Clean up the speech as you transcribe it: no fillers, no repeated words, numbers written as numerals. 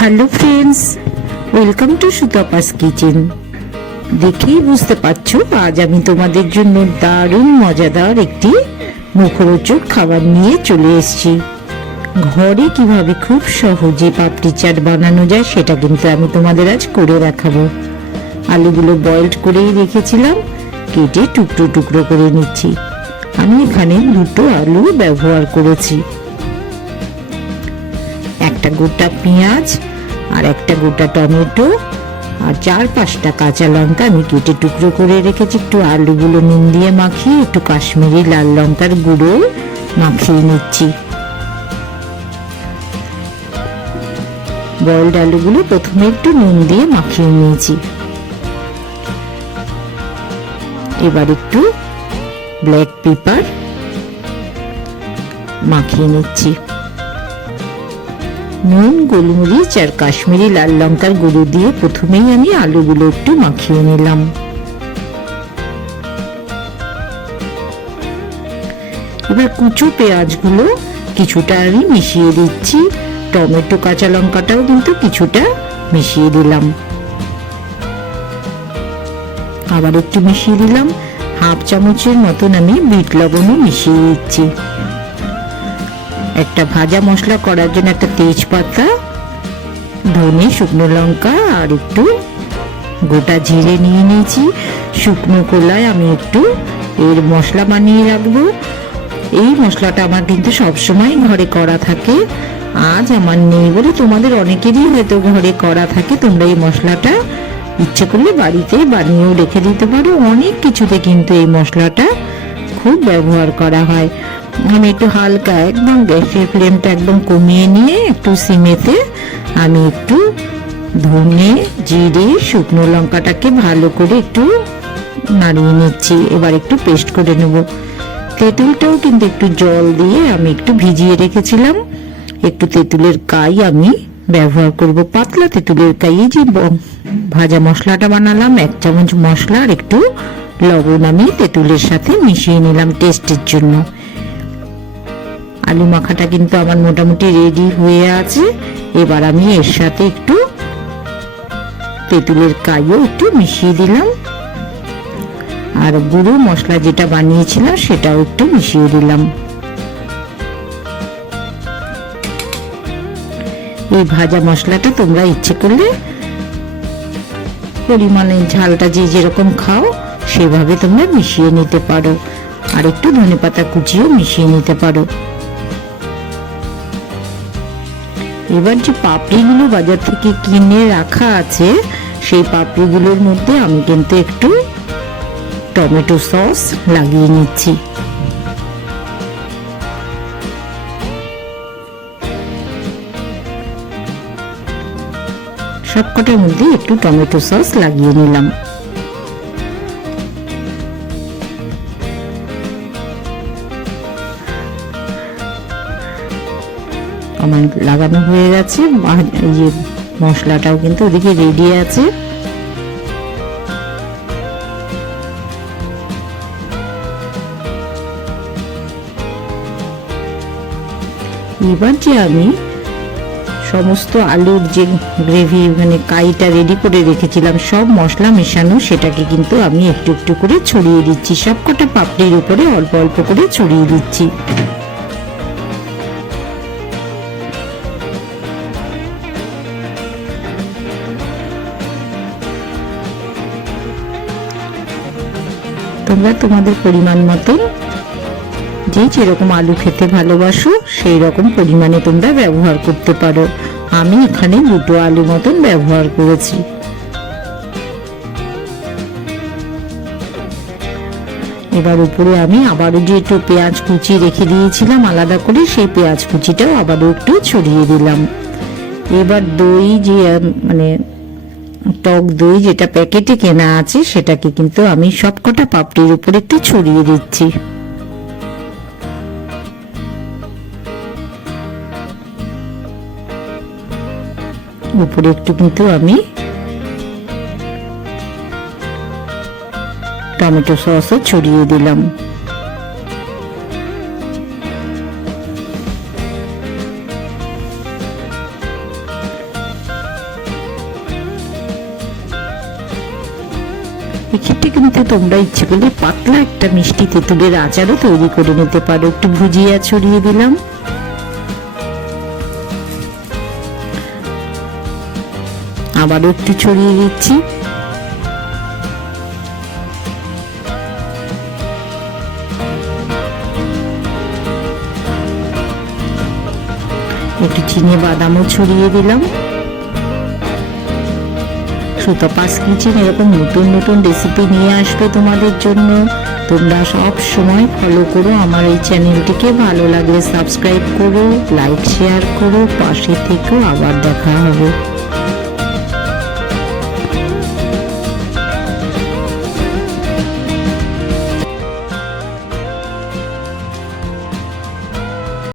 Hello friends, welcome to Sutapa's kitchen. দেখেই বুঝতে পারছো আজ আমি তোমাদের জন্য দারুণ মজাদার একটি মুখরোচক খাবার নিয়ে চলে এসেছি। ঘরে কিভাবে খুব সহজে পাপড়ি চাট বানানো যায় সেটা কিন্তু আমি তোমাদের আজ করে দেখাবো। আলুগুলো বয়েলড করেই রেখেছিলাম, কেটে টুকরো টুকরো করে নিচ্ছি। আমি এখানে দুটো আলু ব্যবহার করেছি, একটা গোটা পেঁয়াজ আর একটা গোটা টমেটো আর 4-5টা কাঁচা লঙ্কা আমি কেটে টুকরো করে রেখেছি। একটু আলুগুলো নুন দিয়ে মাখিয়ে একটু কাশ্মীরি লাল লঙ্কার গুঁড়ো মাখিয়ে নিচ্ছি। বয়েলড আলুগুলো প্রথমে একটু নুন দিয়ে মাখিয়ে নিয়েছি। এবার একটু ব্ল্যাক পেপার মাখিয়ে নিচ্ছি। নুন, গোলমরিচ আর কাশ্মীরি লাল লঙ্কার গুঁড়ো দিয়ে প্রথমেই আমি আলুগুলো একটু মাখিয়ে নিলাম। এবার কুচো পেঁয়াজগুলো কিছুটা আমি মিশিয়ে দিচ্ছি, টমেটো কাঁচা লঙ্কাটাও কিন্তু কিছুটা মিশিয়ে দিলাম। আবার একটু মিশিয়ে দিলাম, 1/2 চামচের মতন আমি বিট লবণও মিশিয়ে দিচ্ছি। একটা ভাজা মশলা করার জন্য একটা তেজপাতা, ধনে, শুকনো লঙ্কা আর একটু গোটা জিরে নিয়ে নিয়েছি। শুকনো কলায় আমি একটু এর মশলা বানিয়ে রাখবো। এই মশলাটা আমার কিন্তু সবসময় ঘরে করা থাকে, আজ আমার নেই বলে তোমাদের অনেকেরই হয়তো ঘরে করা থাকে। তোমরা এই মশলাটা ইচ্ছে করলে বাড়িতে বানিয়েও রেখে দিতে পারো। অনেক কিছুতে কিন্তু এই মশলাটা খুব ব্যবহার করা হয়। আমি একটু হালকা একদম গ্যাসের ফ্লেমটা একদম কমিয়ে নিয়ে একটু সিমেতে আমি একটু ধনে, জিরে, শুকনো লঙ্কাটাকে ভালো করে একটু নাড়িয়ে নিচ্ছি। এবার একটু পেস্ট করে নেব। তেঁতুলটাও কিন্তু একটু জল দিয়ে আমি একটু ভিজিয়ে রেখেছিলাম। একটু তেঁতুলের কাই আমি ব্যবহার করব, পাতলা তেঁতুলের কাই। যে ভাজা মশলাটা বানালাম, 1 চামচ মশলা আর একটু লবণ আমি তেঁতুলের সাথে মিশিয়ে নিলাম টেস্টের জন্য। আলু মাখাটা কিন্তু আমার মোটামুটি রেডি হয়ে আছে। এবার আমি এর সাথে একটু তেঁতুলের কাইও একটু মিশিয়ে দিলাম আর গুঁড়ো মশলা যেটা বানিয়েছিলাম সেটাও একটু মিশিয়ে দিলাম। এই ভাজা মশলাটা তোমরা ইচ্ছে করলে পরিমাণে ঝালটা যে যেরকম খাও সেভাবে তোমরা মিশিয়ে নিতে পারো, আর একটু ধনেপাতা কুচিও মিশিয়ে নিতে পারো। এবার যে পাপড়িগুলো বাজার থেকে কিনে রাখা আছে সেই পাপড়িগুলোর মধ্যে আমি কিন্তু একটু টমেটো সস লাগিয়ে নিচ্ছি। সবকটার মধ্যে একটু টমেটো সস লাগিয়ে নিলাম। আমার লাগানো হয়ে গেছে, এই যে মশলাটাও কিন্তু ওদিকে রেডি আছে। এবার যে আমি সমস্ত আলুর যে গ্রেভি মানে কাইটা রেডি করে রেখেছিলাম, সব মশলা মেশানো, সেটাকে কিন্তু আমি একটু একটু করে ছড়িয়ে দিচ্ছি। সবকটা পাপড়ির উপরে অল্প অল্প করে ছড়িয়ে দিচ্ছি। তোমরা তোমাদের পরিমাণ মতন যে যেরকম আলু খেতে ভালোবাসো সেই রকম পরিমাণে তোমরা ব্যবহার করতে পারো। আমি এখানে 2টো আলু মতন ব্যবহার করেছি। এবার উপরে আমি আবারও যে একটু পেঁয়াজ কুচি রেখে দিয়েছিলাম আলাদা করে, সেই পেঁয়াজ কুচিটাও আবারও একটু ছড়িয়ে দিলাম। এবার দই যে মানে টক দই যেটা প্যাকেটে কেনা আছে সেটাকে কিন্তু আমি সবকটা পাপড়ির উপরে একটু ছড়িয়ে দিচ্ছি। উপরে একটু কিন্তু আমি টমেটো সসও ছড়িয়ে দিলাম। এক্ষেত্রে কিন্তু তোমরা ইচ্ছে করলে পাতলা একটা মিষ্টি তেঁতুলের আচারও তৈরি করে নিতে পারো। একটু ভুজিয়া ছড়িয়ে দিলাম, আবারও একটু ছড়িয়ে দিচ্ছি। একটু চিনি বাদামও ছড়িয়ে দিলাম। সুতপাস কিচেন এরকম নতুন নতুন রেসিপি নিয়ে আসবে তোমাদের জন্য। তোমরা সব সময় ফলো করো আমার এই চ্যানেলটিকে, ভালো লাগলে সাবস্ক্রাইব করো, লাইক শেয়ার করো, পাশে থেকেও। আবার দেখা হবে।